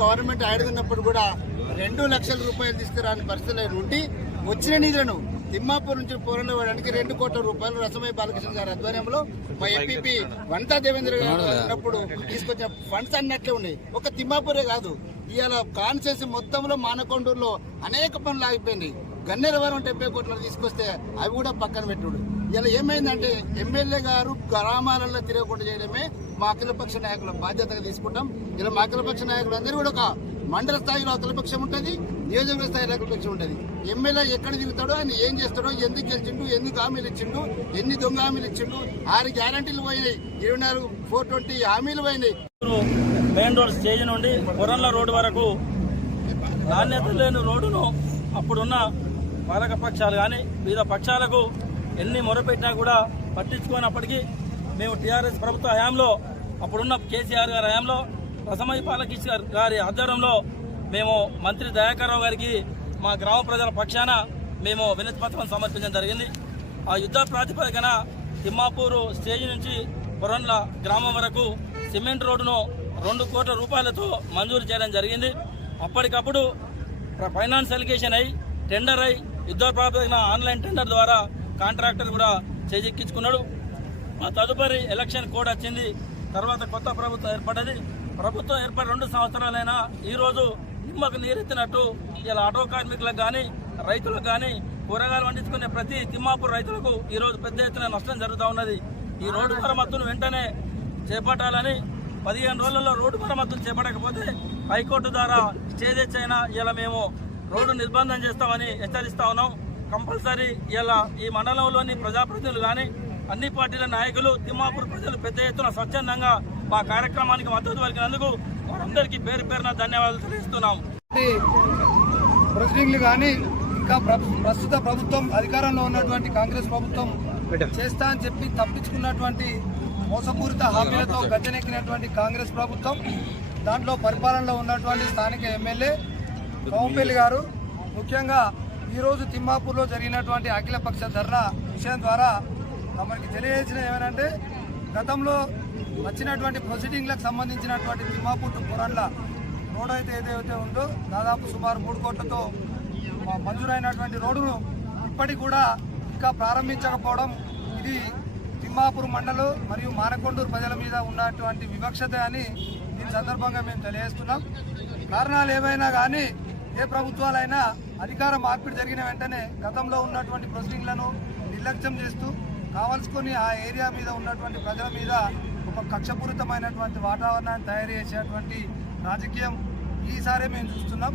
Government ఆడుకున్నప్పుడు కూడా రెండు లక్షల రూపాయలు తీసుకురాని పరిస్థితులు ఉండి వచ్చిన నిధులను తిమ్మాపూర్ నుంచి పూరణ వేయడానికి రెండు కోట్ల రూపాయలు రసమై బాలకృష్ణ గారి ఆధ్వర్యంలో మా ఎంపీ వనితా దేవేంద్ర గారు ఉన్నప్పుడు తీసుకొచ్చిన ఫండ్స్ అన్నట్లే ఉన్నాయి. ఒక తిమ్మాపూరే కాదు. ఇవాళ కాన్సెస్ మొత్తంలో మానకొండూరులో అనేక పనులు ఆగిపోయింది గన్నేరవరం డెబ్బై కోట్లు తీసుకొస్తే అవి కూడా పక్కన పెట్టుడు. ఇలా ఏమైందంటే ఎమ్మెల్యే గారు గ్రామాలలో తిరగకుండా చేయడమే మా అఖిలపక్ష నాయకుల బాధ్యతగా తీసుకుంటాం. ఇలా మా అఖిలపక్ష నాయకులు అందరూ కూడా ఒక మండల స్థాయిలో అఖిలపక్షం ఉంటుంది నియోజకవర్గ స్థాయిలో అఖిలపక్షం ఉంటుంది. ఎమ్మెల్యే ఎక్కడ తిరుగుతాడో ఆయన ఏం చేస్తాడో ఎందుకు గెలిచిండు ఎందుకు హామీలు ఇచ్చిండు ఎన్ని దొంగ హామీలు ఇచ్చిండు ఆరు గ్యారంటీలు పోయినాయి. ఇరవై నాలుగు ఫోర్ ట్వంటీ హామీలు పోయినాయి. మెయిన్ రోడ్ స్టేజ్ నుండి కొరన్ల రోడ్డు వరకు నాణ్యత లేని రోడ్డును అప్పుడున్న పాలక పక్షాలు కానీ వివిధ పక్షాలకు ఎన్ని మొరపెట్టినా కూడా పట్టించుకోనప్పటికీ మేము టీఆర్ఎస్ ప్రభుత్వ హయాంలో అప్పుడున్న కేసీఆర్ గారి హయాంలో రసమయ్య పాలకీష్ గారి ఆధ్వర్యంలో మేము మంత్రి దయాకర్రావు గారికి మా గ్రామ ప్రజల పక్షాన మేము వినతి పత్రం సమర్పించడం జరిగింది. ఆ యుద్ధ ప్రాతిపదికన తిమ్మాపూరు స్టేజ్ నుంచి పొరంల గ్రామం వరకు సిమెంట్ రోడ్డును రెండు కోట్ల రూపాయలతో మంజూరు చేయడం జరిగింది. అప్పటికప్పుడు ఫైనాన్స్ అలిగేషన్ అయి టెండర్ అయి యుద్ధ ప్రాతిపదికన ఆన్లైన్ టెండర్ ద్వారా కాంట్రాక్టర్ కూడా చేజెక్కించుకున్నాడు. ఆ తదుపరి ఎలక్షన్ కోడ్ వచ్చింది. తర్వాత కొత్త ప్రభుత్వం ఏర్పడ్డది. ప్రభుత్వం ఏర్పడి రెండు సంవత్సరాలైనా ఈరోజు నిమ్మకు నీరెత్తినట్టు ఇలా ఆటో కార్మికులకు కానీ రైతులకు కానీ కూరగాయలు పండించుకునే ప్రతి తిమ్మాపూర్ రైతులకు ఈరోజు పెద్ద ఎత్తున నష్టం జరుగుతూ ఉన్నది. ఈ రోడ్డు మరమ్మతును వెంటనే చేపట్టాలని పదిహేను రోజులలో రోడ్డు మరమ్మతులు చేపట్టకపోతే హైకోర్టు ద్వారా స్టే తెచ్చైనా ఇలా మేము రోడ్డు నిర్బంధం చేస్తామని హెచ్చరిస్తా ఉన్నాం. కంపల్సరీ ఇలా ఈ మండలంలోని ప్రజాప్రతినిధులు కానీ అన్ని పార్టీల నాయకులు తిమ్మాపూర్ ప్రజలు పెద్ద ఎత్తున స్వచ్ఛందంగా మా కార్యక్రమానికి మద్దతు పలికినందుకు వారందరికీ పేరు పేరున ధన్యవాదాలు తెలియజేస్తున్నాం. ప్రొసీడింగ్లు కానీ ఇంకా ప్ర- ప్రస్తుత ప్రభుత్వం అధికారంలో ఉన్నటువంటి కాంగ్రెస్ ప్రభుత్వం చేస్తా అని చెప్పి తప్పించుకున్నటువంటి మోసపూరిత హామీలతో గద్దెనెక్కినటువంటి కాంగ్రెస్ ప్రభుత్వం దాంట్లో పరిపాలనలో ఉన్నటువంటి స్థానిక ఎమ్మెల్యే కోంపల్లి గారు ముఖ్యంగా ఈరోజు తిమ్మాపూర్లో జరిగినటువంటి అఖిలపక్ష ధర్నా విషయం ద్వారా తమకి తెలియజేసిన ఏమనంటే గతంలో వచ్చినటువంటి ప్రొసీడింగ్లకు సంబంధించినటువంటి తిమ్మాపూర్ టు రోడ్ అయితే ఏదైతే ఉందో దాదాపు సుమారు మూడు కోట్లతో మంజూరైనటువంటి రోడ్డును ఇప్పటికి కూడా ఇంకా ప్రారంభించకపోవడం ఇది తిమ్మాపూర్ మండలం మరియు మానకొండూరు ప్రజల మీద ఉన్నటువంటి వివక్షత అని దీని సందర్భంగా మేము తెలియజేస్తున్నాం. కారణాలు ఏవైనా కానీ ఏ ప్రభుత్వాలైనా అధికార మార్పిడి జరిగిన వెంటనే గతంలో ఉన్నటువంటి ప్రొసీడింగ్లను నిర్లక్ష్యం చేస్తూ కావలసుకొని ఆ ఏరియా మీద ఉన్నటువంటి ప్రజల మీద ఒక కక్షపూరితమైనటువంటి వాతావరణాన్ని తయారు చేసేటువంటి రాజకీయం ఈసారే మేము చూస్తున్నాం.